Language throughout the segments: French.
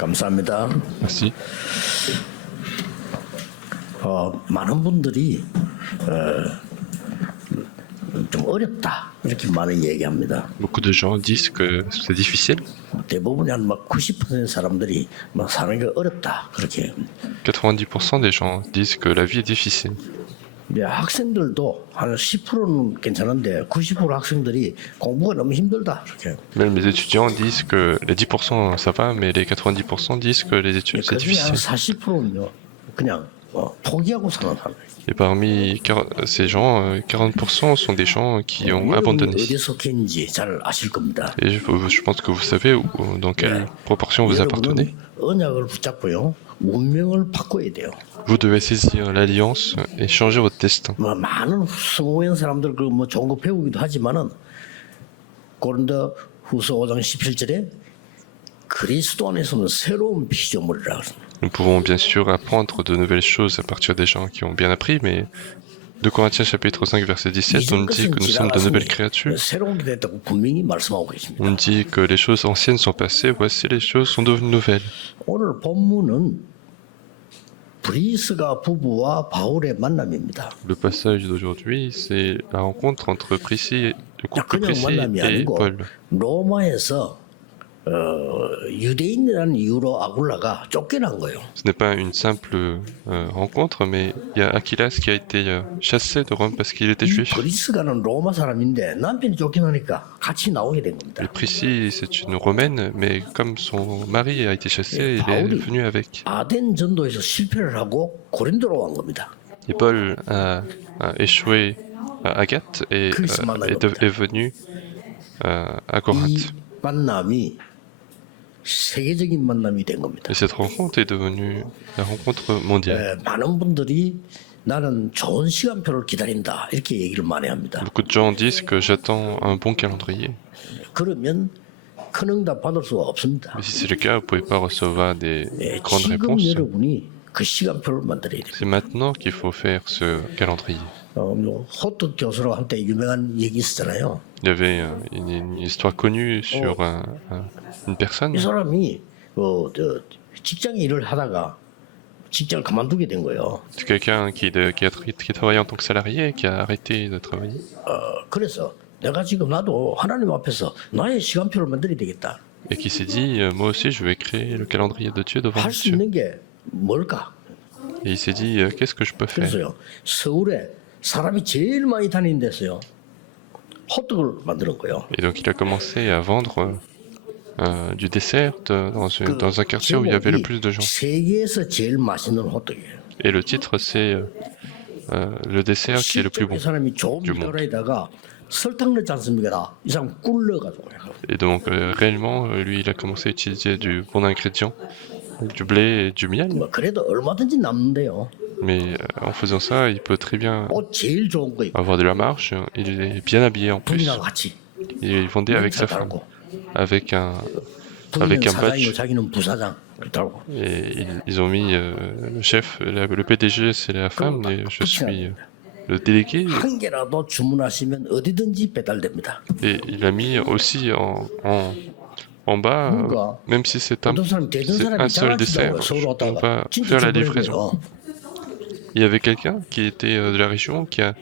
감사합니다. Merci. 많은 분들이 좀 어렵다 이렇게 많이 얘기합니다. Beaucoup de gens disent que c'est difficile. 대부분이 한 막 90% 사람들이 막 사는 게 어렵다 그렇게. 90% des gens disent que la vie est difficile. 이제 학생들도 한 10%는 괜찮은데 90% 학생들이 공부가 너무 힘들다 이렇게. Même les étudiants disent que les 10% ça va, mais les 90% disent que les études c'est 그중에 한 difficile. 40%는요 그냥 포기하고 사는 사람. Et parmi ces gens, 40% sont des gens qui ont abandonné. 어디 속했는지 잘 아실 겁니다. Et je pense que vous savez dans quelle proportion vous appartenez. 여러분은 언약을 붙잡고요 운명을 바꿔야 돼요. Vous devez saisir l'alliance et changer votre destin. 뭐 많은 성공한 사람들 그 뭐 좋은 거 배우기도 하지만은 고린도 후서 5장 17절에 그리스도 안에서는 새로운 피조물이라 그럽니다. Nous pouvons bien sûr apprendre de nouvelles choses à partir des gens qui ont bien appris, mais de Corinthiens chapitre 5 verset 17, on nous dit que nous sommes de nouvelles créatures. 새로운 게 됐다고 분명히 말씀하고 계십니다. On dit que les choses anciennes sont passées, voici les choses sont devenues nouvelles. 오늘 본문은 브리스가 부부와 바울의 만남입니다. Le passage d'aujourd'hui, c'est la rencontre entre Priscille, le couple 그냥 Priscille 만남이 et 아니고 Paul. 로마에서 유대인이라는 이유로 아굴라가 쫓겨난 거예요. Ce n'est pas une simple rencontre, mais il y a Achillas qui a été chassé de Rome parce qu'il était 이 juif. 브리스가는 로마 사람인데 남편이 쫓겨나니까 같이 나오게 된 겁니다. Et Priscille, c'est une Romaine, mais comme son mari a été chassé, il est venu avec. 아덴 전도에서 실패를 하고 고린도로 온 겁니다. Et Paul a échoué à Agathe et est venu à Corinthe. 이 만남이 세계적인 만남이 된 겁니다. Et cette rencontre est devenue la rencontre mondiale. 많은 분들이 나는 좋은 시간표를 기다린다 이렇게 얘기를 많이 합니다. Beaucoup de gens disent que j'attends un bon calendrier. 그러면 큰 응답 받을 수가 없습니다. Mais si c'est le cas, vous ne pouvez pas recevoir des grandes 지금 réponses. 여러분이 그 시간표를 만들어야 돼요. C'est maintenant qu'il faut faire ce calendrier. 호트 교수라고 한때 유명한 얘기 있었잖아요. Il y avait une histoire connue sur une personne. 이 사람이 직장 일을 하다가 직장을 그만두게 된 거예요. C'est quelqu'un qui travaillait en tant que salarié et qui a arrêté de travailler. 그래서 내가 지금 나도 하나님 앞에서 나의 시간표를 만들어야 되겠다. Et qui s'est dit, moi aussi je vais créer le calendrier de Dieu devant 할 수 Dieu. 있는 게 뭘까? Et il s'est dit, qu'est-ce que je peux faire? 그래서요 서울에 사람이 제일 많이 다니는 데서요 호떡을 만드는 거예요. Et donc il a commencé à vendre du dessert dans un quartier où il y avait le plus de gens. 세계에서 제일 맛있는 호떡이에요. Et le titre c'est le dessert qui est le plus bon. 이 사람이 좋은 du monde. 밀가루에다가 설탕 넣지 않습니까? 이 사람 꿀 넣어가지고. Et donc réellement, lui, il a commencé à utiliser du bon ingrédient, du blé et du miel. 뭐 그래도 얼마든지 남는데요. Mais en faisant ça, il peut très bien 옷 제일 좋은 거 입고 avoir de la marge. Il est bien habillé en plus. 부인하고 같이. Et il vendait avec sa femme, avec un 부인은 사장이고 badge. 자기는 부사장. 그렇다고. Et ils ont mis le chef, le PDG, c'est la femme, et je suis le délégué. 한 개라도 주문하시면 어디든지 배달됩니다. Et il a mis aussi en bas, même si c'est un seul dessert, on va faire la livraison. Il y avait quelqu'un qui était de la région qui a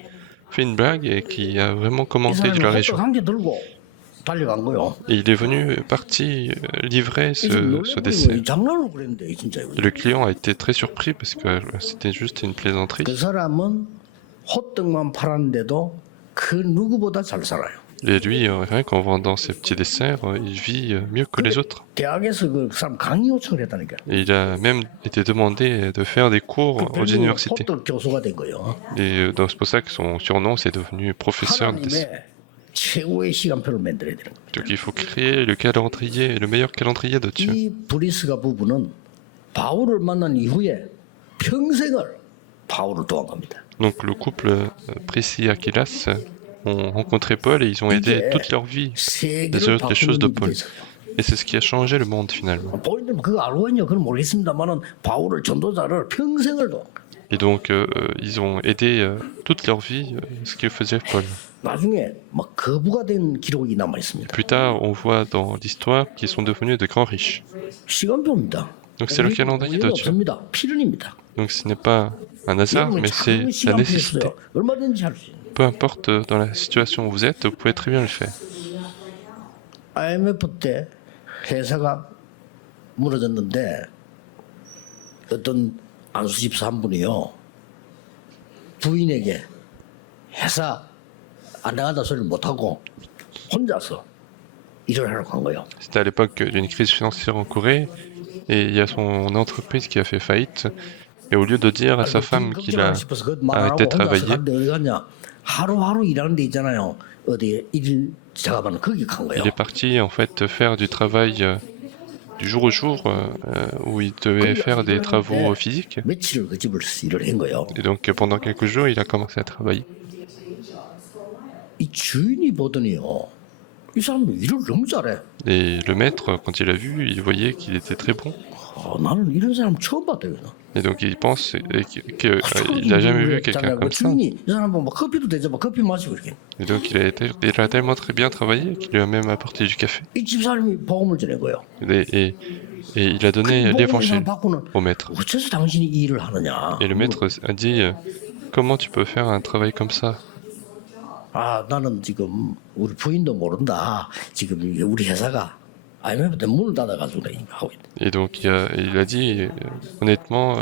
fait une blague et qui a vraiment 이 commenté de 사람이 la 호떡 région. 한 개 들고 달려간 거요. Et il est parti livrer ce 놀래고 dessert. 장난을 그랬는데 진짜. Et le client a été très surpris parce que c'était juste une plaisanterie. 그 사람은 호떡만 팔았는데도 그 누구보다 잘 살아요. Et lui, rien qu'en vendant ses petits desserts, il vit mieux que les autres. 대학에서 그 사람 강의 요청을 했다니까. Et il a même été demandé de faire des cours aux universités. 호떡 교수가 된 거예요. Et c'est pour ça que son surnom, c'est devenu professeur de dessert. 하나님의 최고의 시간표를 만들어야 되는 거예요. Donc il faut créer le calendrier, le meilleur calendrier de Dieu. 이 브리스가 부부는 바울을 만난 이후에 평생을 바울을 도와간 겁니다. Donc le couple Priscille et Achillas ont rencontré Paul et ils ont aidé toute leur vie les choses de Paul. Et c'est ce qui a changé le monde finalement. 본인들은 그거 알고 있냐 그건 모르겠습니다만은 바울을 전도자를 평생을 도. Et donc ils ont aidé toute leur vie ce que faisait Paul. 나중에 막 거부가 된 기록이 남아 있습니다. Plus tard, on voit dans l'histoire qu'ils sont devenus de grands riches. 시간표입니다. Donc c'est le calendrier de Dieu. 없습니다. 필연입니다. Donc ce n'est pas un hasard, mais c'est la nécessité. 얼마든지 할 수 있어요. Peu importe dans la situation où vous êtes, vous pouvez très bien le faire. IMF 때 회사가 무너졌는데 어떤 안수 집사 한 분이요 부인에게 회사 안 나간다 소리를 못하고 혼자서 일을 하러 간 거예요. C'était à l'époque d'une crise financière en Corée, et il y a son entreprise qui a fait faillite. Et au lieu de dire à sa femme qu'il a arrêté de travailler, 하루하루 일하는 데 있잖아요. 어디 일 작업하는 거기 간 거예요. il est parti en fait faire du travail du jour au jour où il devait faire des travaux physiques. 며칠을 그 집을 일을 한 거예요. Et donc pendant quelques jours, il a commencé à travailler. 이 주인이 보더니요. 이 사람 일을 너무 잘해. Et le maître, quand il a vu, il voyait qu'il était très bon. 나는 이런 사람 처음 봤대요. Et donc il pense qu'il n'a jamais vu quelqu'un comme ça. 주인이 이 사람 보면 커피도 대접하고 커피 마시고 이렇게. Et donc il a tellement très bien travaillé qu'il lui a même apporté du café. 이 집사람이 복음을 전한 거예요. Et il a donné l'évangile au maître. 어째서 당신이 이 일을 하느냐? Et le maître a dit comment tu peux faire un travail comme ça? 아, 나는 지금 우리 부인도 모른다. 지금 우리 회사가 IMF 때 문을 닫아가지고 하고 있다. Et donc il a dit honnêtement,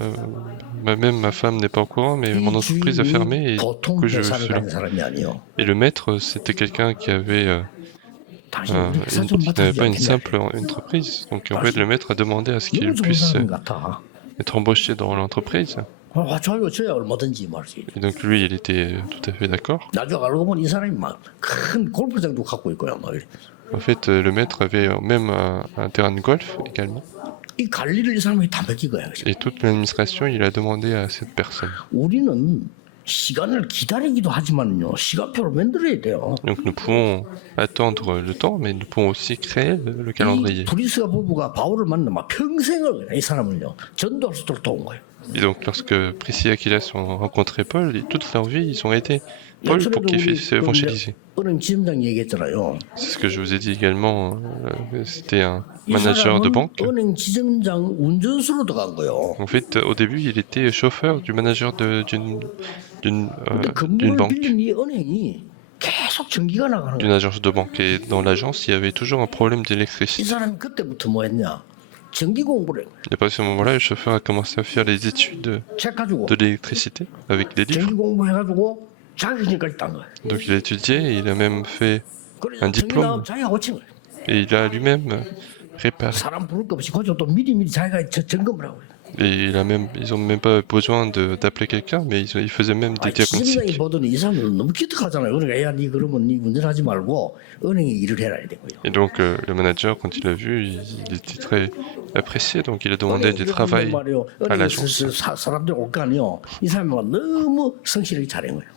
même ma femme n'est pas au courant, mais mon entreprise a fermé et que je suis là. Et le maître, c'était quelqu'un qui avait qui n'avait pas une simple entreprise. Donc en fait, le maître a demandé à ce qu'il puisse être embauché dans l'entreprise. Et donc lui, il était tout à fait d'accord. En fait, le maître avait même un terrain de golf également. Et toute l'administration, il a demandé à cette personne. Donc nous pouvons attendre le temps, mais nous pouvons aussi créer le calendrier. Et donc lorsque Priscilla et Aquilas ont rencontré Paul, toute leur vie, ils ont aidé Paul pour qu'il puisse évangéliser. C'est ce que je vous ai dit également, c'était un manager de banque. En fait, au début, il était chauffeur du manager d'une banque, d'une agence de banque. Et dans l'agence, il y avait toujours un problème d'électricité. Et à ce moment-là, le chauffeur a commencé à faire les études de l'électricité avec des livres. Donc il a étudié, et il a même fait un diplôme et il a lui-même réparé. Et ils ont même pas besoin d'appeler quelqu'un, mais ils faisaient même des diagnostics. Et donc le manager, quand il a vu, il était très apprécié, donc il a demandé du travail à l'agence.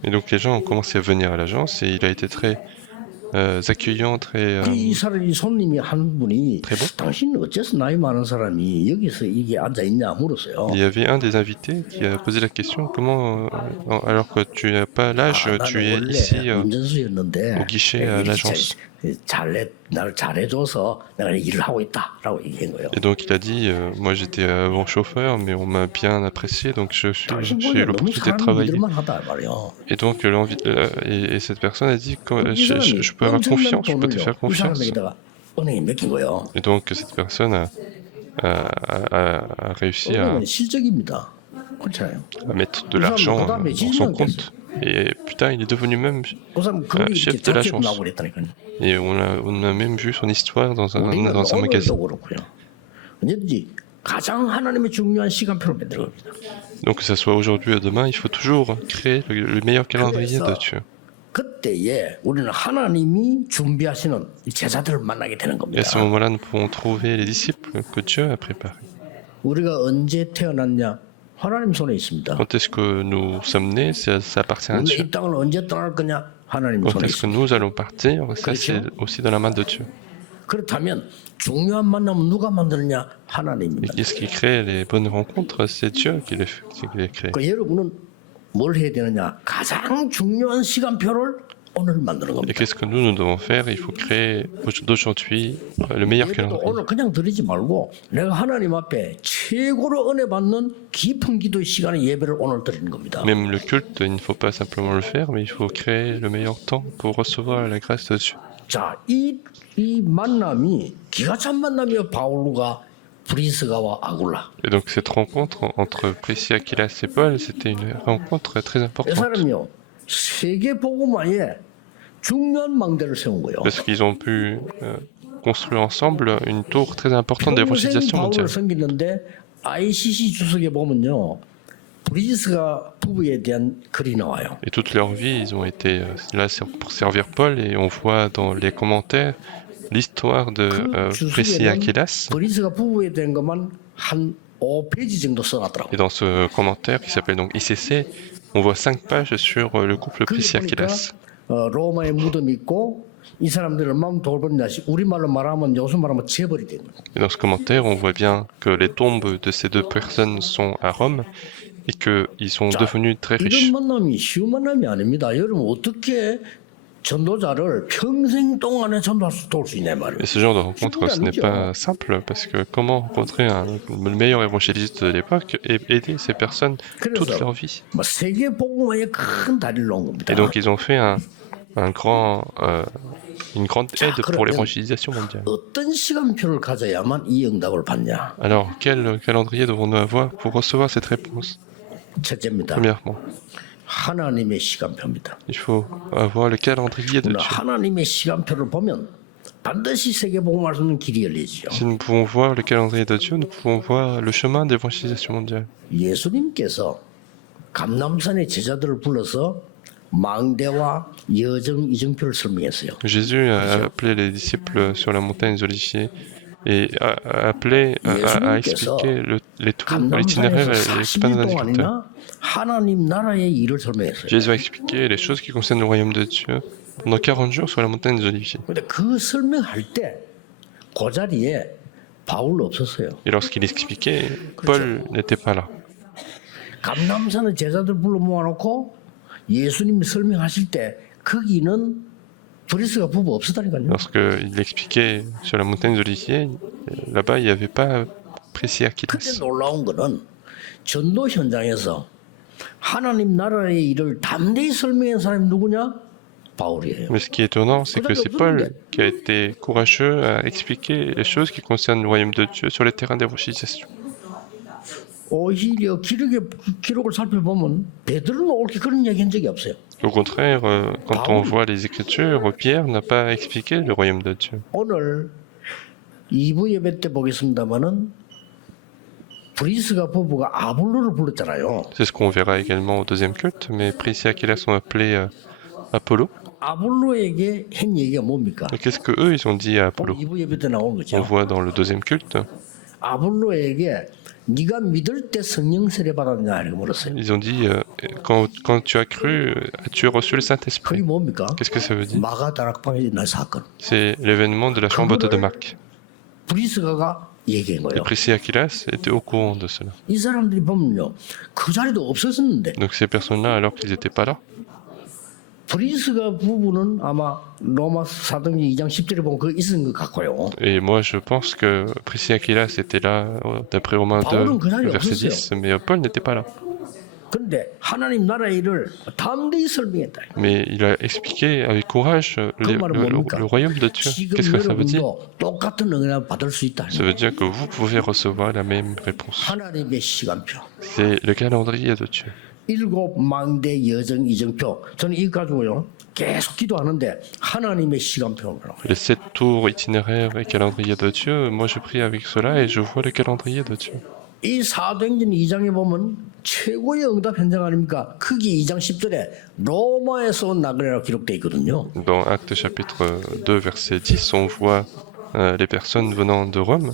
Et donc les gens ont commencé à venir à l'agence et il a été très accueillant, très bon. Il y avait un des invités qui a posé la question, comment, alors que tu n'as pas l'âge, tu es ici au guichet à l'agence. Et donc il a dit, moi j'étais avant chauffeur, mais on m'a bien apprécié, donc j'ai eu l'opportunité de travailler. Et donc et cette personne a dit, je peux avoir confiance, je peux te faire confiance. Et donc cette personne a réussi à mettre de l'argent dans son compte. Et putain, il est devenu même chef de l'agence. Et on a même vu son histoire dans un magazine. Donc que ce soit aujourd'hui ou demain, il faut toujours créer le meilleur calendrier de Dieu. Et à ce moment-là, nous pouvons trouver les disciples que Dieu a préparés. Quand est-ce que nous sommes nés, ça appartient à Dieu. Quand est-ce que nous allons partir, ça c'est aussi dans la main de Dieu. Et qu'est-ce qui crée les bonnes rencontres? C'est Dieu qui les crée. 오늘 만드는 Et 겁니다. qu'est-ce que nous devons faire? Il faut créer d'aujourd'hui le meilleur 예배도 calendrier. 오늘 그냥 드리지 말고 내가 하나님 앞에 최고로 은혜 받는 깊은 기도의 시간에 예배를 오늘 드리는 겁니다. Même le culte, il ne faut pas simplement le faire, mais il faut créer le meilleur temps pour recevoir la grâce de Dieu. 자, 이 만남이 기가 찬 만남이요. 바울과 브리스가와 아굴라. Et donc cette rencontre entre Priscilla, Aquilas et Paul, c'était une rencontre très 이 importante. 사람이요. 세계 복음화에 중요한 망대를 세운 거예요. Parce qu'ils ont pu construire ensemble une tour très importante 평생 d'évangélisation 바울을 mondiale. 섬기는데 ICC 주석에 보면요. 브리스가 부부에 대한 글이 나와요. Et toute leur vie, ils ont été là pour servir Paul, et on voit dans les commentaires l'histoire de Priscilla, Aquilas. 브리스가 부부에 대한 것만 한 5페이지 정도 써놨더라고요. Et dans ce commentaire qui s'appelle donc ICC, on voit 5 pages sur le couple Priscilla, Aquilas. 로마의 무덤이 있고 이 사람들을 마음 돌보는 자식 우리말로 말하면 요즘 말하면 재벌이 되는 거예요. Et dans ce commentaire, on voit bien que les tombes de ces deux personnes sont à Rome et qu'ils sont devenus très riches. 이런 만남이 쉬운 만남이 아닙니다. 여러분 어떻게 전도자를 평생 동안에 전도할 수 도울 수 있냐 말이에요. Et ce genre de rencontre, ce n'est pas simple, parce que comment rencontrer le meilleur évangéliste de l'époque et aider ces personnes toute leur vie? 뭐 세계 복음화에 큰 다리를 놓은 겁니다. Et donc ils ont fait une grande aide pour l'évangélisation mondiale. 어떤 시간표를 가져야만 이 응답을 받냐? Alors, quel calendrier devons-nous avoir pour recevoir cette réponse? 첫째입니다. Premièrement, 하나님의 시간표입니다. il faut avoir le calendrier de Dieu. 하나님의 시간표를 보면 반드시 세계 복음화할 수 있는 길이 열리죠. Si nous pouvons voir le calendrier de Dieu, nous pouvons voir le chemin d'évangélisation mondiale. 예수님께서 감람산의 제자들을 불러서 망대와 여정 이정표를 설명했어요. Jésus a appelé les disciples sur la montagne des Oliviers et a appelé à expliquer les tours, l'itinéraire et l'expérience des agriculteurs. 하나님 나라의 일을 설명했어요. Jésus a expliqué les choses qui concernent le royaume de Dieu pendant 40 jours sur la montagne des Oliviers. 근데 그 설명할 때 그 자리에 바울 없었어요. Et lorsqu'il expliquait, Paul n'était pas là. 감람산의 제자들 불러 모아놓고 예수님이 설명하실 때 거기는 브리스가 부부 없었다니까요. Lorsqu'il expliquait sur la montagne des Oliviers, là-bas il n'y avait pas Priscilla, 그때 Aquilas. 놀라운 거는 전도 현장에서 하나님 나라의 일을 담대히 설명한 사람이 누구냐? 바울이에요. Mais ce qui est étonnant, c'est que c'est Paul qui a été courageux à expliquer les choses qui concernent le royaume de Dieu sur les terrains d'évangélisation. 오히려 기록을 살펴보면 베드로는 옳게 그런 얘기한 적이 없어요. Au contraire, quand on voit les Écritures, Pierre n'a pas expliqué le royaume de Dieu. 오늘 2부 예배 때 보겠습니다만은 브리스가 부부가 아볼로를 불렀잖아요. C'est ce qu'on verra également au deuxième culte, mais Priscilla et Aquilas ont appelé Apollo. 아볼로에게 한 얘기가 뭡니까? Et qu'est-ce que eux ils ont dit à Apollo? 2부 예배 때 나온 On 거죠. voit dans le deuxième culte, 아볼로에게 네가 믿을 때 성령 세례 받았냐 이렇게 물었어요. ils ont dit quand tu as cru, as-tu reçu le 그게 Saint-Esprit? 뭡니까? Qu'est-ce que ça veut dire? 마가다락방의 날 사건. C'est l'événement de la chambre de Marc. 브리스가가 얘기한 Et 거예요. Priscilla et Aquilas étaient au courant de cela. 이 사람들이 보면요, 그 자리도 없었었는데 Donc ces personnes-là, alors qu'ils n'étaient pas là, 브리스가 부부는 아마 로마 사도행전 2장 10절에 보면 그거 있었던 것 같고요. et moi je pense que Priscilla et Aquilas étaient là d'après Romains 2, verset 10, mais Paul n'était pas là. 그런데 하나님 나라의 일을 담대히 설명했다. Mais il a expliqué avec courage le royaume de Dieu. 지금 Qu'est-ce que ça veut dire? 여러분도 똑같은 응답을 받을 수 있다. Ça veut dire que vous pouvez recevoir la même réponse. 하나님의 시간표. C'est le calendrier de Dieu. 7 망대 여정 이정표. 저는 이거 가지고요 계속 기도하는데 하나님의 시간표를. Les 7 tours itinéraires et calendrier de Dieu, moi je prie avec cela et je vois le calendrier de Dieu. 이 사도행전 2장에 보면 최고의 응답 현장 아닙니까? 크기 2장 10절에 로마에서 온 나그네라고 기록되어 있거든요. Dans Actes chapitre 2 verset 10, on voit les personnes venant de Rome.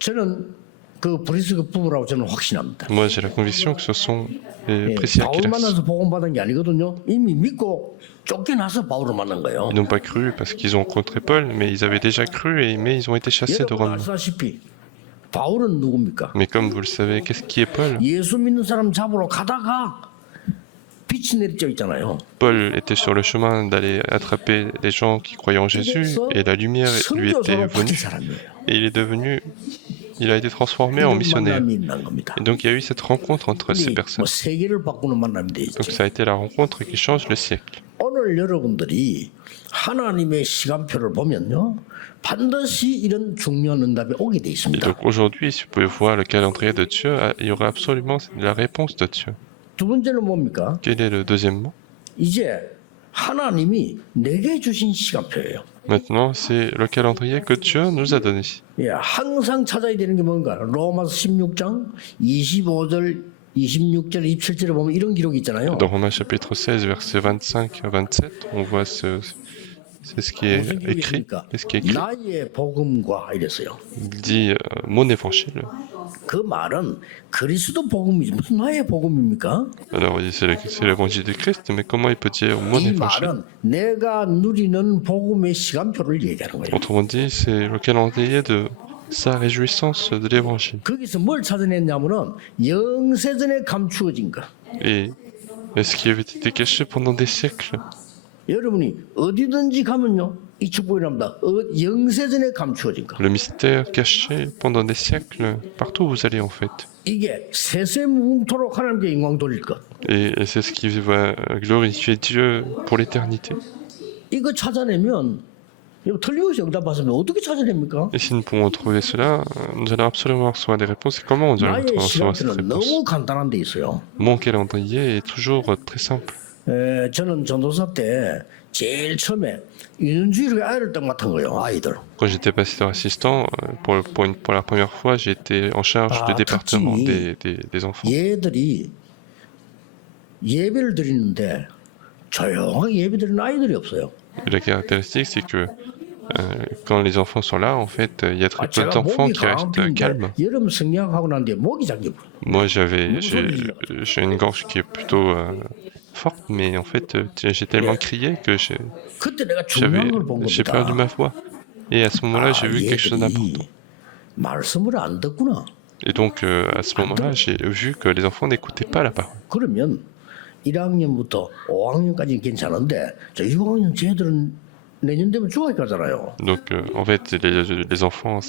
저는 그 브리스가 부부라고 저는 확신합니다. Moi j'ai la conviction que ce sont les Priscilla et 바울 Aquilas. 만나서 복음 받은 게 아니거든요. 이미 믿고 쫓겨나서 바울을 만난 거예요. Ils n'ont pas cru parce qu'ils ont rencontré Paul, mais ils avaient déjà cru, mais ils ont été chassés de 여러분 Rome. 아시다시피 바울은 누굽니까? Mais comme vous le savez, qui est Paul? 예수 믿는 사람 잡으러 가다가 빛이 내리쬐 있잖아요. Paul était sur le chemin d'aller attraper les gens qui croyaient en Jésus et la lumière lui était 선교사로 바뀐 venue 사람이에요. et il a été transformé en 이런 missionnaire. 만남이 있는 겁니다. Et donc il y a eu cette rencontre entre ces 뭐 personnes. 세계를 바꾸는 만남이 Donc 되죠. ça a été la rencontre qui change le siècle. 오늘 여러분들이 하나님의 시간표를 보면요, 반드시 이런 중요한 응답이 오게 돼 Et 있습니다. donc aujourd'hui, si vous pouvez voir le calendrier de Dieu, il y aura absolument la réponse de Dieu. 두 번째는 뭡니까? Quel est le deuxièmement? 이제 하나님이 내게 주신 시간표예요. Maintenant, c'est le calendrier que Dieu nous a donné. 예, 항상 찾아야 되는 게 뭔가? 로마서 16장 25절 26절 27절에 보면 이런 기록이 있잖아요. Dans Romains chapitre 16, versets 25 à 27, on voit c'est ce qui est 무슨 écrit. 기록입니까? Qu'est-ce qui est écrit? 나의 복음과 이랬어요. Il dit mon évangile. 그 말은 그리스도 복음이지 무슨 나의 복음입니까? Alors, c'est l'évangile de Christ, mais comment il peut dire mon 이 évangile? 말은 내가 누리는 복음의 시간표를 얘기하는 거예요. Autrement dit, c'est le calendrier de sa réjouissance de l'évangile. 거기서 뭘 찾아냈냐면은 영세전에 감추어진 거. Et ce qui avait été caché pendant des siècles. 여러분이 어디든지 가면요 이 축복이 납니다. 영세전에 감추어진 거. Le mystère caché pendant des siècles, partout où vous allez en fait. 이게 세세무궁토록 하나님께 영광 돌릴 것. Et c'est ce qui va glorifier Dieu pour l'éternité. 이거 찾아내면 이거 틀림없이 응답받으면 어떻게 찾아냅니까? Et si nous pouvons trouver cela, nous allons absolument recevoir des réponses. Et comment on doit 나의 recevoir cette 시간표는 réponse? 너무 간단한 데 있어요. Mon calendrier est toujours très simple. 저는 전도사 때 제일 처음에 윤주일의 아이를 딱 맡은 거예요. 아이들. Quand j'étais pasteur assistant, pour la première fois, j'ai été en charge du département des enfants. 얘들이 예배를 드리는데 조용하게 예배 드리는 아이들이 없어요. Et la caractéristique, c'est que quand les enfants sont là, en fait, il y a très peu d'enfants qui restent calmes. 여름 성령하고 난 뒤에 목이 잠겨. Moi, j'ai une gorge qui est plutôt forte, mais en fait, j'ai tellement crié que 그때 내가 중요한 걸 본 j'ai 겁니다. perdu ma voix. Et à ce moment-là, j'ai vu quelque chose d'important. 말씀을 안 듣구나. Et donc, à ce moment-là, j'ai vu que les enfants n'écoutaient pas la parole. 그러면 1학년부터 5학년까지는 괜찮은데 저 6학년 쟤들은 내년 되면 중학교 가잖아요. Donc, en fait, les enfants,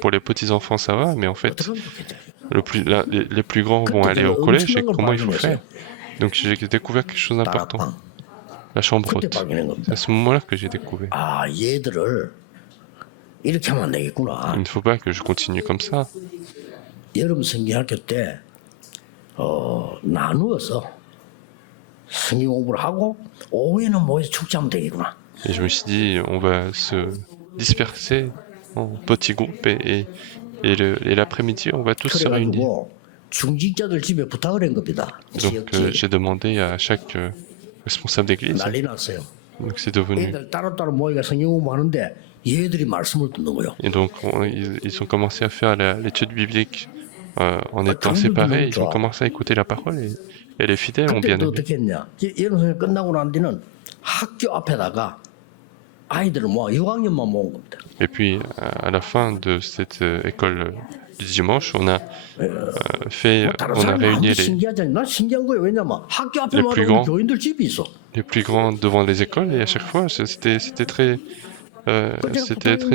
pour les petits-enfants, ça va, mais en fait, 어떻게 하면 좋겠다. les plus grands vont aller au collège, et comment il faut faire? Donc, j'ai découvert quelque chose d'important. 다락방. La chambre 그때 haute. 발견한 C'est 겁니다. à ce moment-là que j'ai découvert. 아, 얘들을 이렇게 하면 안 되겠구나. Il ne faut pas que je continue comme ça. 여름 성경학교 때 나누어서 성경 공부를 하고 오후에는 모여서 축제하면 되겠구나. Et je me suis dit, on va se disperser en petits groupes et l'après-midi, on va tous se réunir. 그래가지고 중직자들 집에 부탁을 한 겁니다. Donc j'ai demandé à chaque responsable d'église. 난리 났어요. Donc c'est devenu. 애들 따로따로 모여가 성경 공부하는데 얘들이 말씀을 듣는 거예요. Et donc ils ont commencé à faire l'étude biblique en étant séparés. Ils ont commencé à écouter la parole et les fidèles ont bien 그때 aimé. 어떻게 했냐? 이런 성경 끝나고 난 뒤는 학교 앞에다가 아이들을 모아 6학년만 모은 겁니다. Et puis à la fin de cette école du dimanche, on a réuni 신기하잖아요. 난 신기한 거예요. 왜냐면 학교 앞에 모아놓은 교인들 집이 있어. les plus grands devant les écoles et à chaque fois c'était très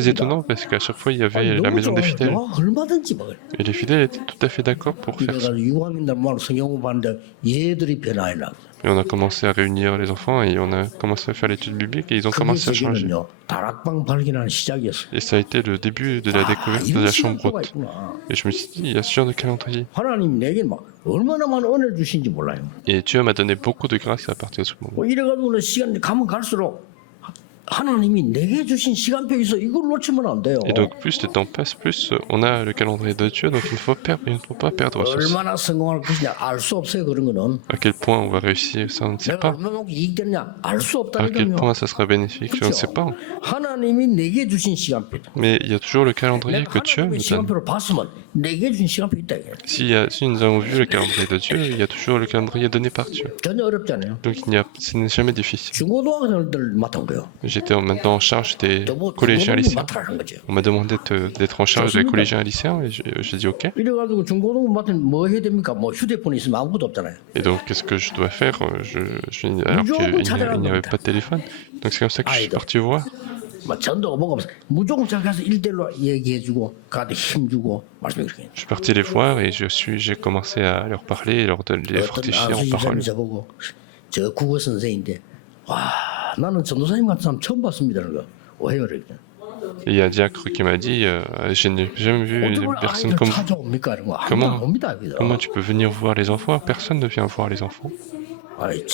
étonnant parce qu'à chaque fois il y avait la maison des fidèles. 얼마든지 먹어요. Et les fidèles étaient tout à fait d'accord pour faire ça. 6학년들 모아 성경 공부하는데 얘들이 변화해 나. Et on a commencé à réunir les enfants et on a commencé à faire l'étude biblique et ils ont commencé à changer. 다락방 발견하는 시작이었어요. Et ça a été le début de la découverte de la chambre haute. Et je me suis dit, il y a ce genre de calendrier. 하나님 내게 막 얼마나 많은 은혜를 주신지 몰라요. Et Dieu m'a donné beaucoup de grâce à partir de ce moment. 이래가지고는 시간 가면 갈수록 하나님이 내게 주신 시간표 있어. 이걸 놓치면 안 돼요. Et donc plus le temps passe, plus on a le calendrier de Dieu, donc il ne faut pas perdre ceci. 얼마나 성공할 것이냐 알 수 없어요. 그런 거는. À quel point on va réussir, ça on ne sait 내가 pas. 얼마나 이익되느냐 알 수 À quel 없다니까요. point ça sera bénéfique, je ne sais pas. 하나님이 내게 주신 시간표. Mais il y a toujours le calendrier 내가 que Dieu 하나님의 nous donne. 시간표를 봤으면 내게 주신 시간표 있다. Si nous avons vu le calendrier de Dieu, il y a toujours le calendrier donné par Dieu. 전혀 어렵지 않아요. Donc ce n'est jamais difficile. 중고등학생들 맡은 거예요. j'étais maintenant en charge des collégiens lycéens. On m'a demandé d'être en charge des collégiens lycéens et j'ai dit OK. Et donc, qu'est-ce que je dois faire alors qu'il n'y avait pas de téléphone. Donc, c'est comme ça que je suis parti voir. Je suis parti les voir et j'ai commencé à leur parler et les fortifier en parole. Et il y a un diacre qui m'a dit je n'ai jamais vu une personne comme vous. Comment tu peux venir voir les enfants? Personne ne vient voir les enfants. Et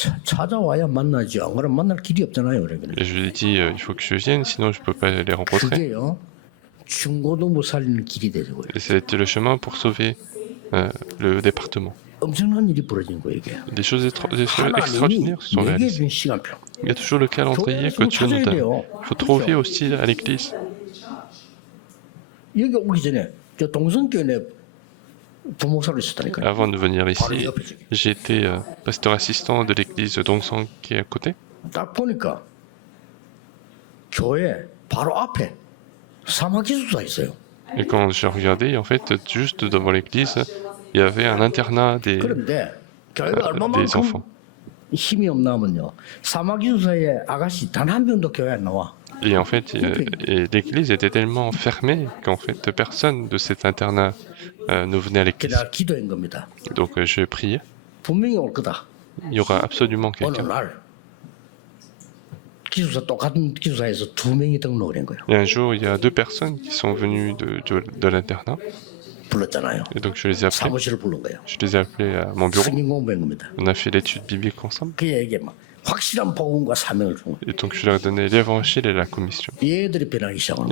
je lui ai dit il faut que je vienne, sinon je ne peux pas les rencontrer. Et c'était le chemin pour sauver le département. Des choses extraordinaires se sont réalisées. Il y a toujours le calendrier que Dieu nous donne. Il faut trouver aussi à l'église. Avant de venir ici, j'étais pasteur assistant de l'église de Dongsang qui est à côté. Et quand j'ai regardé, en fait, juste devant l'église, il y avait un internat des enfants. Et en fait, l'église était tellement fermée qu'en fait, personne de cet internat ne venait à l'église. Donc, j'ai prié. Il y aura absolument quelqu'un. Et un jour, il y a 2 personnes qui sont venues de l'internat. Et donc, je les ai appelés. Je les ai appelés à mon bureau. On a fait l'étude biblique ensemble. Et donc, je leur ai donné l'évangile et la commission. Et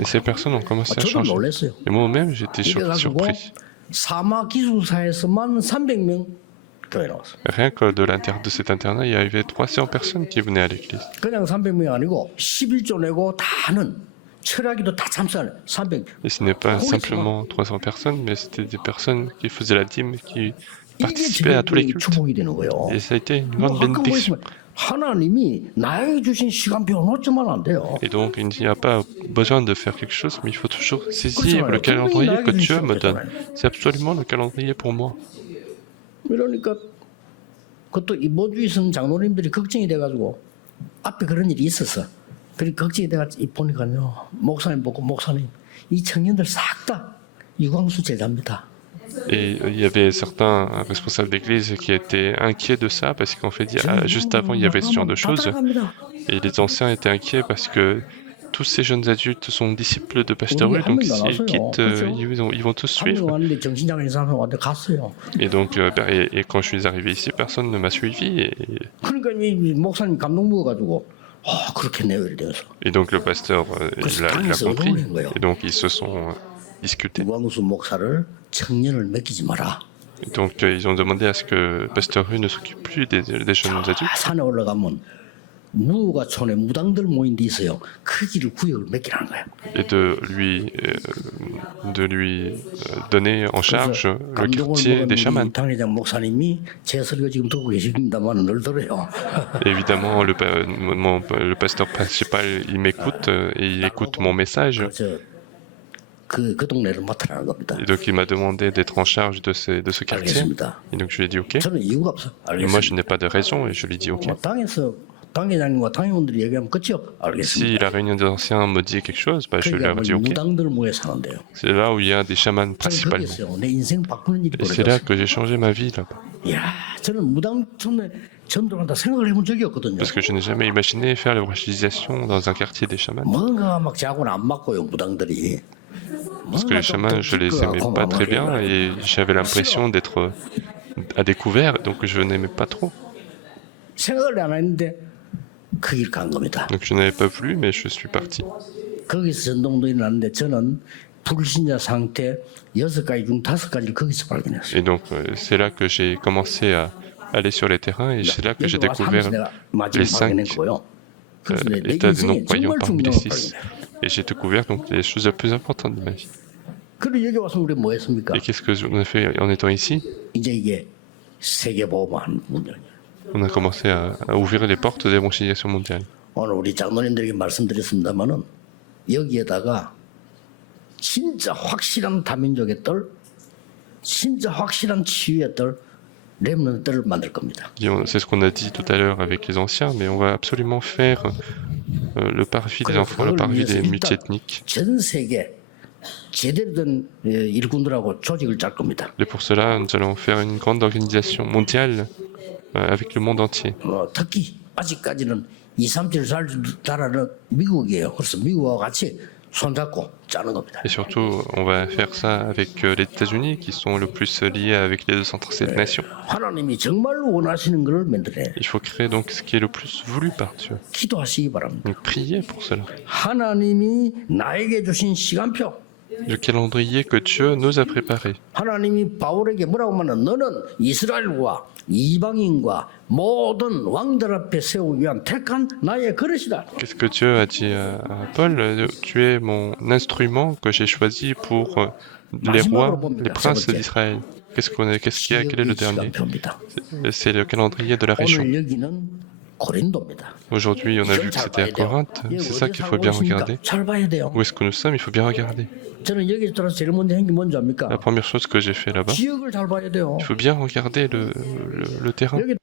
ces personnes ont commencé à changer. Et moi-même, j'étais surpris. Rien que de cet internat, il y avait 300 personnes qui venaient à l'église. Et ce n'est pas simplement 300 personnes, mais c'était des personnes qui faisaient la dîme, qui participaient à tous les cultes. Et ça a été une grande bénédiction. Et donc, il n'y a pas besoin de faire quelque chose, mais il faut toujours saisir le calendrier que Dieu me donne. C'est absolument le calendrier pour moi. 그것도 이 모주에 있는 장로님들이 걱정이 돼가지고 앞에 그런 일이 있었어. 그리고 걱정이 돼가지고 보니까요 목사님 보고 목사님 이 청년들 싹 다 유광수 제자입니다. Et il y avait certains responsables d'église qui étaient inquiets de ça parce qu'en fait, juste avant, il y avait ce genre de choses. Et les anciens étaient inquiets parce que tous ces jeunes adultes sont disciples de Pasteur Hu, donc s'ils quittent, ils vont tous suivre. Et donc, et quand je suis arrivé ici, personne ne m'a suivi. Et donc le pasteur, il a compris. Et donc ils se sont discutés. Et donc ils ont demandé à ce que Pasteur Hu ne s'occupe plus des jeunes adultes. Et de lui donner en charge le quartier des chamans. Évidemment, le pasteur principal, il m'écoute et il écoute mon message. Et donc il m'a demandé d'être en charge de ce quartier. Et donc je lui ai dit OK. Et moi je n'ai pas de raison et je lui ai dit OK. Si la réunion des anciens me dit quelque chose, je leur dis OK. C'est là où il y a des chamans principalement. Et c'est là que j'ai changé ma vie là-bas. Parce que je n'ai jamais imaginé faire l'évangélisation dans un quartier des chamans. Parce que les chamans, je les aimais pas très bien et j'avais l'impression d'être à découvert, donc je n'aimais pas trop. Donc je n'avais pas voulu, mais je suis parti. Et donc c'est là que j'ai commencé à aller sur les terrains et c'est là que j'ai découvert les 5 états des non-croyants parmi les 6. Et j'ai découvert donc les choses les plus importantes de ma vie. Et qu'est-ce que on a fait en étant ici? On a commencé à ouvrir les portes de l'évangélisation mondiale. 오늘 우리 장로님들에게 말씀드렸습니다만은 여기에다가 진짜 확실한 다민족의 뜰, 진짜 확실한 치유의 뜰, 렘넌트를 만들 겁니다. C'est ce qu'on a dit tout à l'heure avec les anciens, mais on va absolument faire le parvis des enfants, le parvis des multiethniques. 전 세계 제대로 된 일꾼들하고 조직을 짤 겁니다. Et pour cela, nous allons faire une grande organisation mondiale avec le monde entier. 특히 아직까지는 2, 3칠 살아는 미국이에요. 그래서 미국과 같이 손잡고 짜는 겁니다. Et surtout, on va faire ça avec les États-Unis, qui sont le plus liés avec les 237 nations. 하나님이 정말로 원하시는 것을 만들어야 Il faut créer donc ce qui est le plus voulu par Dieu. 기도하시기 바랍니다. Donc priez pour cela. 하나님이 나에게 주신 시간표. Le calendrier que Dieu nous a préparé. 하나님이 바울에게 뭐라고 말하면 너는 이스라엘과 이방인과 모든 왕들 앞에 세우기 위한 택한 나의 그릇이다. Qu'est-ce que Dieu a dit à Paul? Tu es mon instrument que j'ai choisi pour les rois, les princes d'Israël. Qu'est-ce qu'il y a? Quel est le dernier? C'est le calendrier de la région. 오늘 여기는 고린도입니다. Aujourd'hui, on a vu que c'était à Corinthe. C'est ça qu'il faut bien regarder. 잘 봐야 돼요. Où est-ce que nous sommes? Il faut bien regarder. 저는 여기 들어서 제일 먼저 한 게 뭔지 압니까? La première chose que j'ai fait là-bas, 지역을 잘 봐야 돼요. il faut bien regarder le terrain. 여기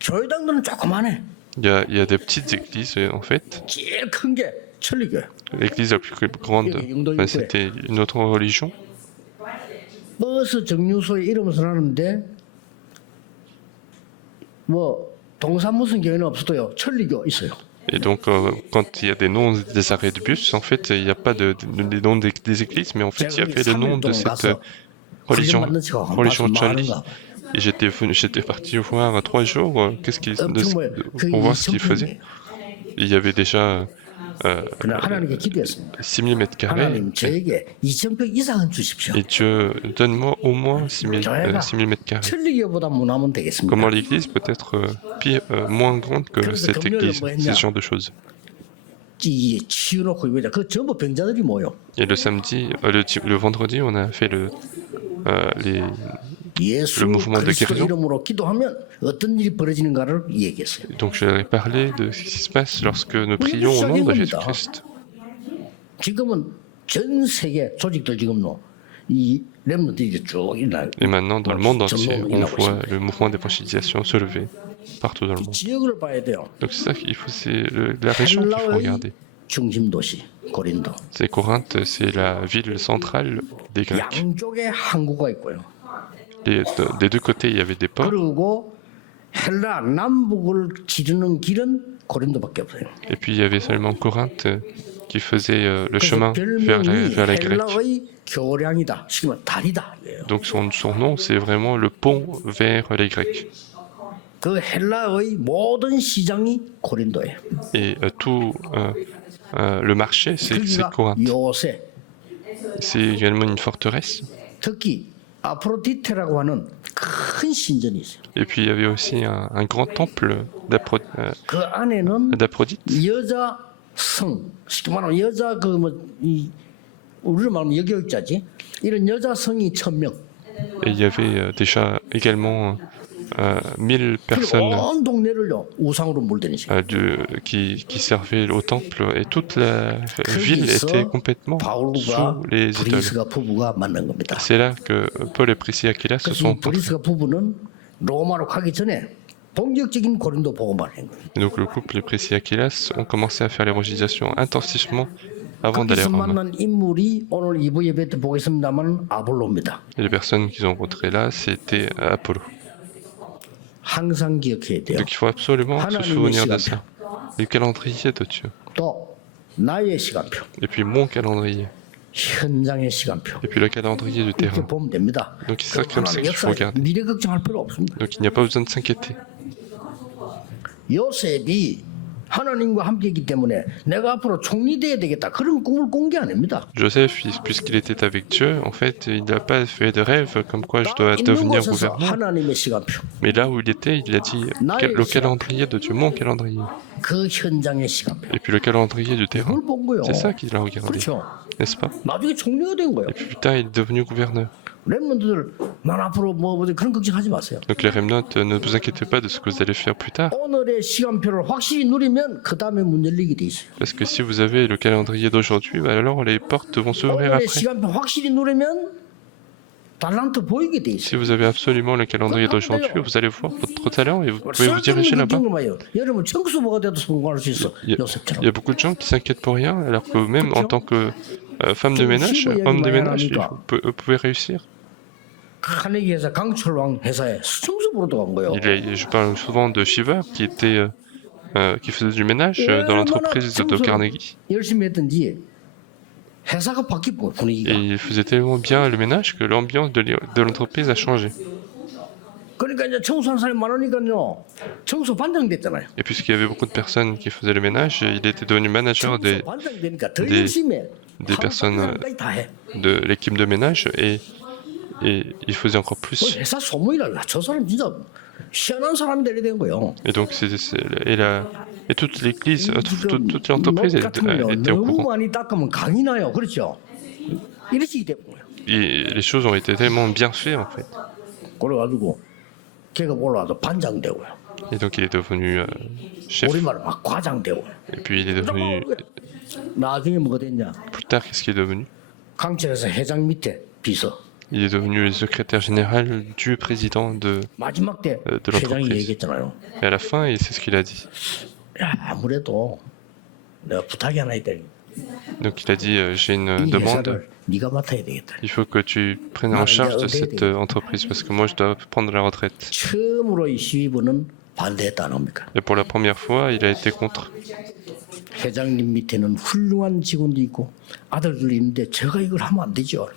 교회당들은 조그만해. Il y a des petites églises en fait. 제일 큰 게 천리교회. L'église la plus grande, c'était une autre religion. 버스 정류소에 이름을 써놨는데 뭐 동산 무슨 교회는 없어도요. 천리교 있어요. Et donc, quand il y a des noms des arrêts de bus, en fait, il n'y a pas des noms des églises, mais en fait, il y avait le nom de cette religion Charlie. Et j'étais parti voir 3 jours, pour voir ce qu'ils faisaient. Il y avait déjà 6000 mètres carrés. 하나님 저에게 2000평 이상은 주십시오. Et Dieu, donne-moi au moins 6000 mètres carrés. 천리교보다 못하면 되겠습니다. Comment l'église peut être moins grande que cette église, ce genre de choses. 이 치유놓고 이거다. 그 전부 병자들이 모여. Et le samedi, le vendredi, on a fait le 예수 mouvement de 그리스도 guérison. 이름으로 기도하면 어떤 일이 벌어지는가를 얘기했어요. Donc je leur ai parlé de ce qui se passe lorsque nous prions au nom de Jésus-Christ. 지금은 전 세계 조직들 지금도 이 렘넌트들이 쭉 일어나요. Et maintenant, dans le monde entier, on voit le mouvement d'évangélisation se lever partout dans le monde. 지역을 봐야 돼요. Donc c'est ça qu'il faut, c'est la région qu'il faut regarder. 중심 도시 고린도. C'est Corinthe, c'est la ville centrale des Grecs. 양쪽에 항구가 있고요. Des deux côtés, il y avait des ports. 그리고 헬라 남북을 지르는 길은 고린도밖에 없어요. Et puis il y avait seulement Corinthe qui faisait le chemin vers la Grèce. 헬라의 교량이다. 지금 다리다. Donc son nom, c'est vraiment le pont vers les Grecs. 그 헬라의 모든 시장이 고린도예요. Et tout le marché, c'est Corinthe. 요새 C'est également une forteresse. 특히 아프로디테라고 하는 큰 신전이 있어요. Et puis il y avait aussi un grand temple 그 안에는 d'Aphrodite. 여자 성, 쉽게 말하면 여자 이 우리로 말하면 여교육자지. 이런 여자 성이 1000명. Et il y avait déjà également 1000 personnes 온 동네를요 우상으로 물들이시. qui servaient au temple et toute la ville était complètement sous les idoles. 브리스가 부부가 만난 겁니다. C'est là que Paul et Priscilla Aquila se sont rencontrés. 브리스가 부부는 로마로 가기 전에 본격적인 고린도 복음을 한 거예요. Donc le couple Priscilla Aquilas ont commencé à faire l'évangélisation intensivement avant d'aller à 거기서 Rome. 만난 인물이 오늘 2부 예배 때 보겠습니다만 아볼로입니다. Et les personnes qu'ils ont rencontrées là, c'était Apollo. 항상 기억해야 돼요. Donc il faut absolument se souvenir de ça. Le calendrier de Dieu. 또 나의 시간표, Et puis mon calendrier. 현장의 시간표. Et puis le calendrier du 이렇게 terrain. 보면 됩니다. Donc c'est ça comme ça qu'il faut regarder. 미래 걱정할 필요 없습니다. Donc il n'y a pas besoin de s'inquiéter. 요셉이 하나님과 함께했기 때문에 내가 앞으로 총리 돼야 되겠다 그런 꿈을 꾼 게 아닙니다. Joseph, puisqu'il était avec Dieu, en fait, il n'a pas fait de rêve comme quoi je dois 있는 devenir 곳에서 gouverneur. 하나님의 시간표, Mais là où il était, il a dit le calendrier de Dieu, mon calendrier. 그 현장의 시간표. Et puis le calendrier du terrain. 그걸 본 거예요. C'est ça qu'il a regardé, 그렇죠. n'est-ce pas? 나중에 총리가 된 거예요. Et puis putain, il est devenu gouverneur. 렘넌트들 난 앞으로 뭐 그런 걱정하지 마세요. Donc les remnotes, ne vous inquiétez pas de ce que vous allez faire plus tard. 오늘의 시간표를 확실히 누리면 그 다음에 문 열리게 돼 있어요. Parce que si vous avez le calendrier d'aujourd'hui, bah alors les portes vont s'ouvrir 오늘의 après. 시간표 확실히 누리면 달란트 보이게 돼 Si 있어요. vous avez absolument le calendrier d'aujourd'hui, vous allez voir votre talent et vous pouvez vous diriger là-bas. 여러분 청소부가 돼도 성공할 수 있어. Il y 요셉처럼. a beaucoup de gens qui s'inquiètent pour rien, alors que même en tant que femme de ménage, homme de ménage, vous pouvez réussir. 카네기 회사 강철왕 회사에 청소부로도 간 거예요. Je parle souvent de Shiva, qui faisait du ménage dans l'entreprise de Carnegie. 열심히 했던지 회사가 바뀌고 Et 분위기가. il faisait tellement bien le ménage que l'ambiance de l'entreprise a changé. 그러니까 이제 청소하는 사람이 많으니까요. 청소 반장 됐잖아요. Et puisqu'il y avait beaucoup de personnes qui faisaient le ménage, il était devenu manager 청소 반장 되니까 더 des- 열심히 해. des personnes 반장까지 다 해. de l'équipe de ménage et il faisait encore 그 plus. 회사 소문이랄라. 저 사람 진짜 희한한 사람이 되게 된 거예요. Et donc et toute l'église, toute l'entreprise était au 너무 courant. 많이 닦으면 강이 나요. 그렇죠? 이렇게 되는 거예요. Et les choses ont été tellement bien faites en fait. 그래가지고 걔가 올라와서 반장 되고요. Et donc il est devenu chef. 우리말 막 과장 되고요. Et puis il est devenu. 나중에 뭐가 됐냐? Plus tard, qu'est-ce qu'il est devenu? 강철에서 회장 밑에 비서. Il est devenu le secrétaire général du président de 마지막 때 de 회장이 l'entreprise. 얘기했잖아요. Et à la fin, c'est ce qu'il a dit. 야, 아무래도 내가 부탁이 하나 있다. Donc il a dit j'ai une 이 demande. 회사를 네가 맡아야 되겠다. Il faut que tu prennes en charge de cette entreprise parce que moi je dois prendre la retraite. 처음으로 이 시위부는 반대했다 안 합니까? Et pour la première fois, il a été contre. 회장님 밑에는 훌륭한 직원도 있고 아들들이 있는데 제가 이걸 하면 안 되죠.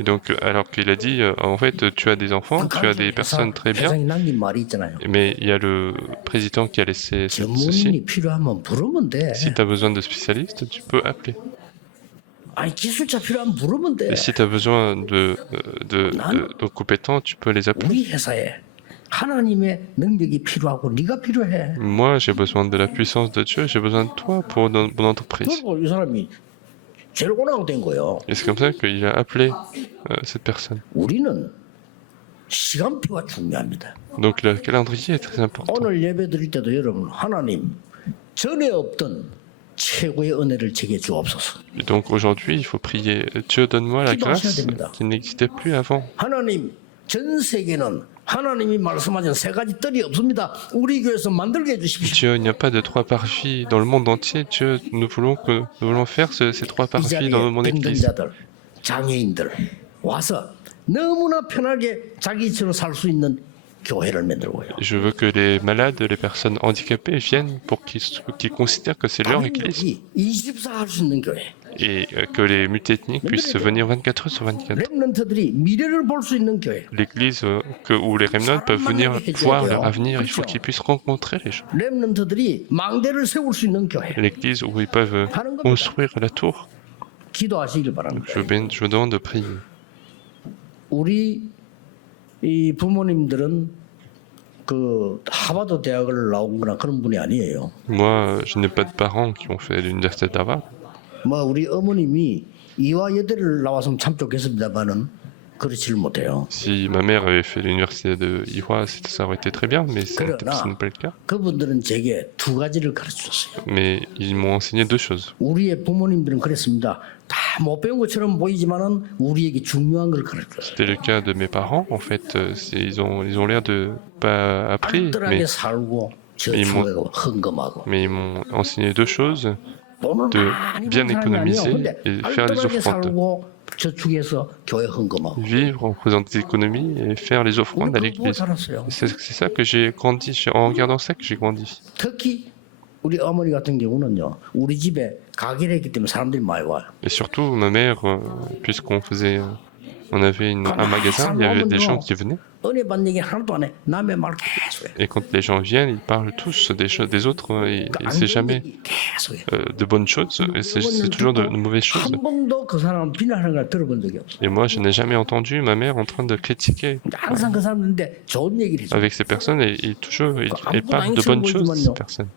Et donc, alors qu'il a dit, en fait, tu as des enfants, tu as des personnes très bien, 회장이 남긴 말이 있잖아요. mais il y a le président qui a laissé ceci. 전문인이 필요하면 부르면 돼. Si tu as besoin de spécialistes, tu peux appeler. 아니 기술자 필요하면 부르면 돼. Et si tu as besoin de compétents, tu peux les appeler. 우리 회사에 하나님의 능력이 필요하고 네가 필요해. Moi, j'ai besoin de la puissance de Dieu, j'ai besoin de toi pour mon entreprise. 그리고 이 사람이 제일 오라고 거예요. Et c'est comme ça qu'il a appelé cette personne. 우리는 시간표가 중요합니다. Donc le calendrier est très important. 오늘 예배 드릴 때도 여러분 하나님 전에 없던 최고의 은혜를 제게 주옵소서. Et donc aujourd'hui, il faut prier. Dieu, donne-moi la grâce qui n'existait plus avant. 하나님 전 세계는 하나님이 말씀하신 세 가지 뜰이 없습니다. 우리 교회에서 만들게 해주십시오. Dieu, il n'y a pas de trois parvis dans le monde entier. Dieu, nous voulons faire ces trois 이 parvis 자리에 dans mon église. 등등자들, 장애인들 와서 너무나 편하게 자기처럼 살 수 있는 교회를 만들고요. Je veux que les malades, les personnes handicapées viennent pour qu'ils considèrent que c'est leur église. 24 할 수 있는 교회. Et que les multiethniques puissent venir 24 heures sur 24. 렘넌트들이 미래를 볼 수 있는 교회. L'église où les remnotes peuvent venir voir leur avenir, il faut qu'ils puissent rencontrer les gens. 렘넌트들이 망대를 세울 수 있는 교회. L'église où ils peuvent construire la tour. 기도하시길 바랍니다. Je vous demande de prier. 우리 이 부모님들은 그 하버드 대학을 나온 거나 그런 분이 아니에요. Moi, je n'ai pas de parents qui ont fait l'université d'Harvard. 뭐 우리 어머님이 이화 여대를 나왔으면 참 좋겠습니다만은 그렇지를 못해요. Si ma mère avait fait l'université de Iowa, ça aurait été très bien, mais ce n'est pas le cas. 그분들은 제게 두 가지를 가르쳐줬어요. Mais ils m'ont enseigné deux choses. 우리의 부모님들은 그랬습니다. 다 못 배운 것처럼 보이지만은 우리에게 중요한 걸 가르쳐줬어요. C'était le cas de mes parents. En fait, ils ont l'air de pas appris, 안뜰하게 살고 저축하고 헌금하고. mais ils m'ont enseigné deux choses. 돈을 de 많이 bien 버는 사람이 économiser 아니에요. 근데 et faire les 안뜰하게 offrandes. 살고 저축해서 교회 헌금하고. Vivre en faisant des économies et faire les offrandes à 우리 그거 l'église. 살았어요. C'est ça que j'ai grandi, en regardant ça que j'ai grandi. 특히 우리 어머니 같은 경우는요. 우리 집에 가게를 했기 때문에 사람들이 많이 와요. Et surtout, ma mère, puisqu'on faisait, on avait un magasin, il y avait des gens qui venaient. 은혜 받는 얘기 하나도 안 해. 남의 말 계속 해. Et quand les gens viennent, ils parlent tous des autres, et c'est jamais 계속 해. de bonnes choses, et c'est toujours de mauvaises choses. 한 번도 그 사람 비난하는 걸 들어본 적이 없어. Et moi, je n'ai jamais entendu ma mère en train de critiquer 항상 그 사람들인데 좋은 얘기를 해줘. avec ces personnes, et toujours, elle parle de bonnes choses, ces personnes.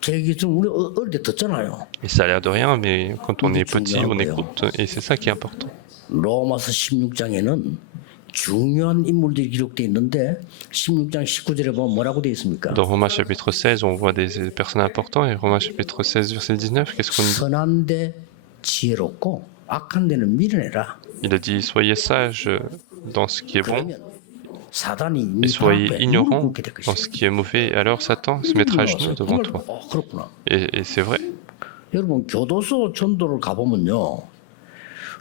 제 얘기 좀 우리 어릴 때 듣잖아요. Et ça a l'air de rien, mais quand on est petit, on écoute, et c'est ça qui est important. 로마서 16장에는 중요한 인물들이 기록되어 있는데 16장 19절에 보면 뭐라고 되어 있습니까? Dans Romains chapitre 16, on voit des personnes importantes, et Romains chapitre 16, verset 19, qu'est-ce qu'on dit? 선한 데 지혜롭고 악한 데는 미련해라. Il a dit, soyez sages dans ce qui est bon, 그러면 사단이 et 네 soyez 앞에 무릎 ignorants 꿇게 될 dans 것이다. ce qui est mauvais. Alors Satan se mettra à genoux devant toi. 그렇구나. Et c'est vrai. 여러분 교도소 전도를 가보면요.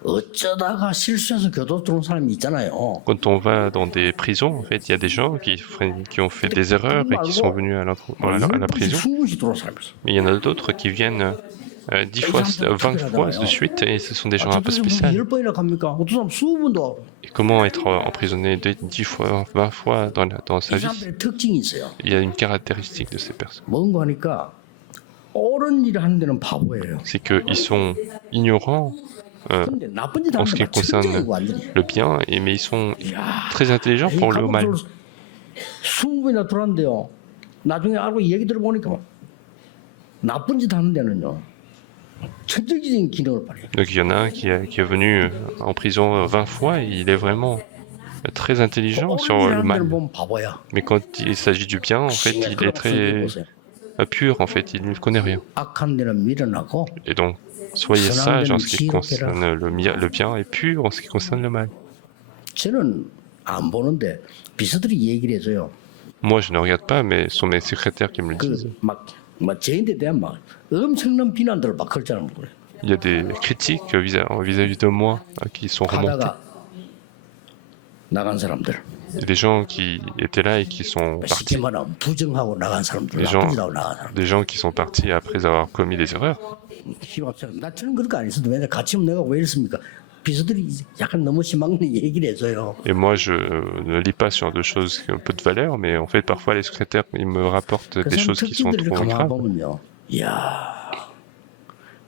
어쩌다가 실수해서 교도소 들어온 사람이 있잖아요. Quand on va dans des prisons, en fait, il y a des gens qui ont fait des erreurs et qui sont venus à la prison. 충분히 들어온 사람이 있어. Mais il y en a d'autres qui viennent 10 fois, 20 fois de suite, et ce sont des gens un peu spéciaux. 10번이나 갑니까? 어떤 사람 20번도. Et comment être emprisonné 10 fois, 20 fois dans sa 이 vie? 사람들의 특징이 있어요. Il y a une caractéristique de ces personnes. 뭔가 하니까 옳은 일을 하는 데는 바보예요. C'est qu'ils sont ignorants 근데 나쁜 짓 en 하는 ce qui 데는 concerne 천재이고 완전히. le bien, mais ils sont 이야, très intelligents pour le mal. 20번이나 들어왔는데요. 나중에 알고 얘기 들어보니까 막 나쁜 짓 하는 데는요. 천재적인 기능을 발휘해요. Donc il y en a un qui est venu en prison 20 fois, et il est vraiment très intelligent sur 옳은 일 le 하는 데는 mal. 보면 바보야. Mais quand il s'agit du bien, en fait, il est très pur, en fait, il ne connaît rien. 악한 데는 미련하고 Et donc, soyez sages en ce qui concerne le bien et pur en ce qui concerne le mal. 저는 안 보는데 비서들이 얘기를 해줘요. Moi, je ne regarde pas, mais ce sont mes secrétaires qui me le disent. 그막 저희한테 대한 막 엄청난 비난들을 막 걸자는 거예요. Il y a des critiques vis-à-vis de moi qui sont remontées. 하다가 나간 사람들. Il y a des gens qui étaient là et qui sont partis. 쉽게 말하면 부정하고 나간 사람들, Des gens, 나쁜 짓 하고 나간 사람들. des gens qui sont partis après avoir commis des erreurs. 나처럼 그런 거 안 했어도 맨날 같이 오면 내가 왜 이랬습니까? 비서들이 약간 너무 심한 얘기를 해줘요. Et moi, je ne lis pas sur deux choses qui ont peu de valeur, mais en fait, parfois, les secrétaires, ils me rapportent des choses qui sont trop graves. 보면요, 이야,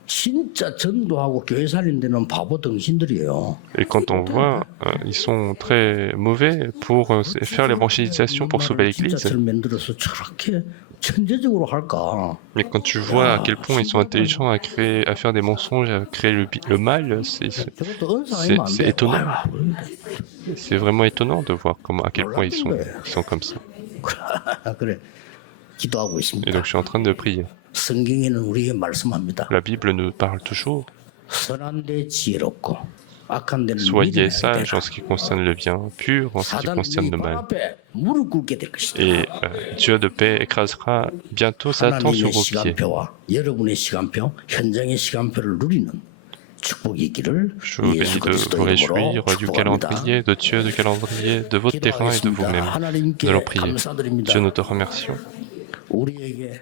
진짜 전도하고 교회 살리는 데는 바보 등신들이에요. Et quand on voit, ils sont très mauvais pour faire l'évangélisation pour sauver l'Église. 진짜처럼 만들어서 저렇게 천재적으로 할까? Mais quand tu vois à quel point ils sont intelligents à faire des mensonges, à créer le mal, c'est étonnant. C'est vraiment étonnant de voir à quel point ils sont comme ça. 그래, 기도하고 있습니다. Et donc je suis en train de prier. 성경에는 우리에게 말씀합니다. La Bible nous parle toujours. 선한 데 지혜롭고 악한 데는 Soyez 미련하게 sages 되라. en ce qui concerne le bien, pur en ce qui concerne le 사단이 발 mal. 앞에 무릎 꿇게 될 것이다. Et Dieu de paix écrasera bientôt Satan sur 하나님의 vos pieds. 시간표와 여러분의 시간표, 현장의 시간표를 누리는 축복이 있기를 Je vous bénis 예수 de vous 그리스도 réjouir 이름으로 du 축복합니다. calendrier de Dieu, du calendrier de votre terrain et de vous-même. Nous 하나님께 allons prier. 감사드립니다. Dieu, nous te remercions. 우리에게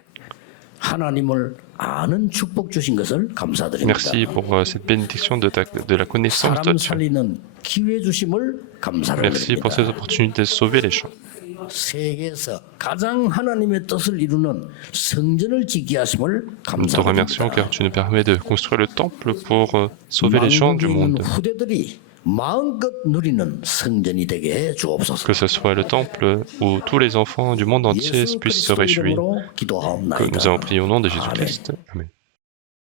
하나님을 아는 축복 주신 것을 감사드립니다. Merci pour cette bénédiction de la connaissance de 사람 Dieu. 살리는 기회 주심을 감사를 Merci pour cette 드립니다. opportunité de sauver les gens. 세계에서 가장 하나님의 뜻을 이루는 성전을 짓게 하심을 Nous te remercions 감사드립니다. car tu nous permets de construire le temple pour sauver les gens du 만국에 있는 monde. 후대들이 마음껏 누리는 성전이 되게 해 주옵소서. Que ce soit le temple où tous les enfants du monde entier 예수 puissent se 그리스도 réjouir. 이름으로 Que nous 기도하옵나이다. avons prié au nom de 아멘. Jésus-Christ. Amen.